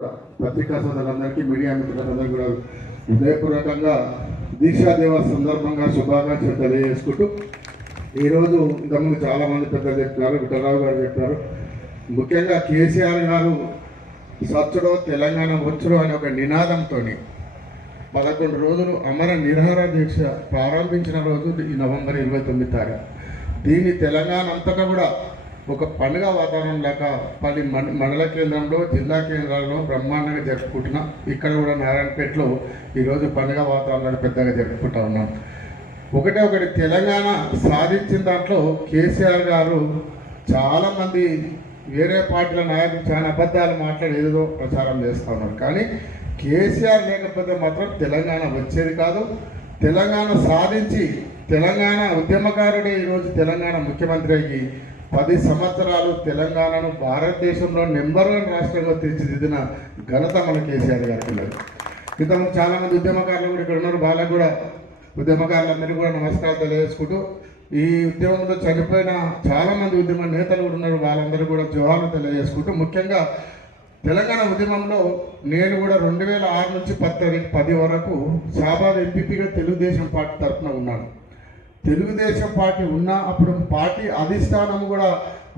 పత్రికా సోదరులందరికీ మీడియా మిత్రులందరికీ కూడా హృదయపూర్వకంగా దీక్షా దివస్ సందర్భంగా శుభాకాంక్షలు తెలియజేసుకుంటూ ఈరోజు ఇంతకుముందు చాలామంది పెద్దలు చెప్పినారు విఠలరావు గారు చెప్పారు ముఖ్యంగా కేసీఆర్ గారు సచ్చడో తెలంగాణ వచ్చుడు అనే ఒక నినాదంతో పదకొండు రోజులు అమర నిరహార దీక్ష ప్రారంభించిన రోజు ఈ నవంబర్ ఇరవై తొమ్మిది తారీఖు. దీన్ని తెలంగాణ అంతటా కూడా ఒక పండుగ వాతావరణం లేక పది మండ- మండల కేంద్రంలో జిల్లా కేంద్రాల్లో బ్రహ్మాండంగా జరుపుకుంటున్నాం. ఇక్కడ కూడా నారాయణపేటలో ఈరోజు పండుగ వాతావరణాన్ని పెద్దగా జరుపుకుంటా ఉన్నాం. ఒకటే ఒకటి తెలంగాణ సాధించిన దాంట్లో కేసీఆర్ గారు చాలామంది వేరే పార్టీల నాయకులు చాలా అబద్ధాలు మాట్లాడి ఏదో ప్రచారం చేస్తూ ఉన్నారు. కానీ కేసీఆర్ లేకపోతే మాత్రం తెలంగాణ వచ్చేది కాదు. తెలంగాణ సాధించి తెలంగాణ ఉద్యమకారుడే ఈరోజు తెలంగాణ ముఖ్యమంత్రి అయ్యి పది సంవత్సరాలు తెలంగాణను భారతదేశంలో నెంబర్ వన్ రాష్ట్రంగా తీర్చిదిద్దిన ఘనత మన కేసీఆర్ గారికి ఉన్నది ఇంతకుముందు చాలామంది ఉద్యమకారులు కూడా ఇక్కడ ఉన్నారు. వాళ్ళకు కూడా ఉద్యమకారులందరికీ కూడా నమస్కారాలు తెలియజేసుకుంటూ ఈ ఉద్యమంలో చనిపోయిన చాలామంది ఉద్యమ నేతలు కూడా ఉన్నారు. వాళ్ళందరూ కూడా జవాబులు తెలియజేసుకుంటూ ముఖ్యంగా తెలంగాణ ఉద్యమంలో నేను కూడా రెండు వేల ఆరు నుంచి పది పది వరకు షాబాద్ ఎంపీపీగా తెలుగుదేశం పార్టీ తరఫున ఉన్నాను. తెలుగుదేశం పార్టీ ఉన్నా అప్పుడు పార్టీ అధిష్టానం కూడా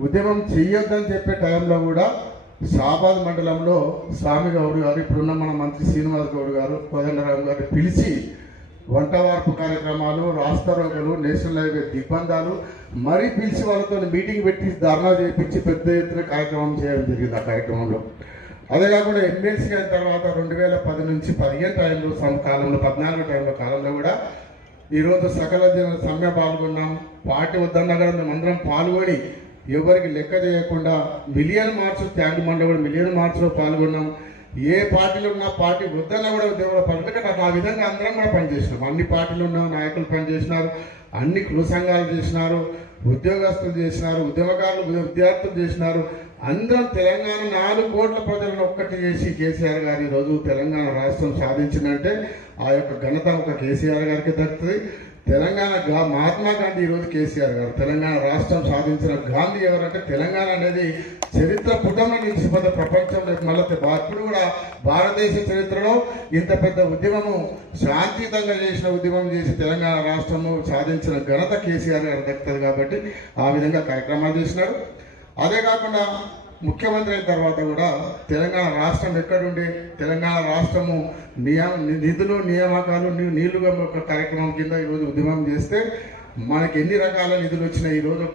ఉద్యమం చెయ్యొద్దని చెప్పే టైంలో కూడా షాబాద్ మండలంలో స్వామి గౌడ్ గారు ఇప్పుడున్న మన మంత్రి శ్రీనివాస్ గౌడ్ గారు కోదండరావు గారు పిలిచి వంట వార్పు కార్యక్రమాలు రాస్తారోగలు నేషనల్ హైవే దిగ్బంధాలు మరీ పిలిచి వాళ్ళతో మీటింగ్ పెట్టి ధర్నా చేయించి పెద్ద ఎత్తున కార్యక్రమం చేయడం జరిగింది ఆ కార్యక్రమంలో. అదే కాకుండా ఎమ్మెల్సీ అయిన తర్వాత రెండు వేల పది నుంచి పదిహేను టైంలో కాలంలో పద్నాలుగు టైంలో కాలంలో కూడా ఈరోజు సకల జన సమ్మె పాల్గొన్నాం. పార్టీ వద్దన్నా కూడా మేమందరం పాల్గొని ఎవరికి లెక్క చేయకుండా మిలియన్ మార్చ్ ట్యాంక్ మండ కూడా మిలియన్ మార్చ్లో పాల్గొన్నాం. ఏ పార్టీలో ఉన్న పార్టీ వద్దన్నా కూడా ఉద్యోగంలో పనులు ఆ విధంగా అందరం కూడా పనిచేసినాం అన్ని పార్టీలు ఉన్న నాయకులు పనిచేసినారు. అన్ని కుల సంఘాలు చేసినారు. ఉద్యోగస్తులు చేసినారు. ఉద్యమకారులు విద్యార్థులు చేసినారు. అందరం తెలంగాణ నాలుగు కోట్ల ప్రజలను ఒక్కటి చేసి కేసీఆర్ గారు ఈరోజు తెలంగాణ రాష్ట్రం సాధించిందంటే ఆ యొక్క ఘనత ఒక కేసీఆర్ గారికి దక్కుతుంది. తెలంగాణ గా మహాత్మా గాంధీ ఈరోజు కేసీఆర్ గారు తెలంగాణ రాష్ట్రం సాధించిన గాంధీ ఎవరంటే తెలంగాణ అనేది చరిత్ర పుటంలో నిలిచిపోతే ప్రపంచంలో మళ్ళీ ఇప్పుడు కూడా భారతదేశ చరిత్రలో ఇంత పెద్ద ఉద్యమము శాంతియుతంగా చేసిన ఉద్యమం చేసి తెలంగాణ రాష్ట్రము సాధించిన ఘనత కేసీఆర్ గారు దక్కుతుంది కాబట్టి ఆ విధంగా కార్యక్రమాలు చేసినారు. అదే కాకుండా ముఖ్యమంత్రి అయిన తర్వాత కూడా తెలంగాణ రాష్ట్రం ఎక్కడుండి తెలంగాణ రాష్ట్రము నియమ నిధులు నియామకాలు నీ- నీళ్ళుగా ఒక కార్యక్రమం కింద ఈరోజు ఉద్యమం చేస్తే మనకి ఎన్ని రకాల నిధులు వచ్చినాయి? ఈరోజు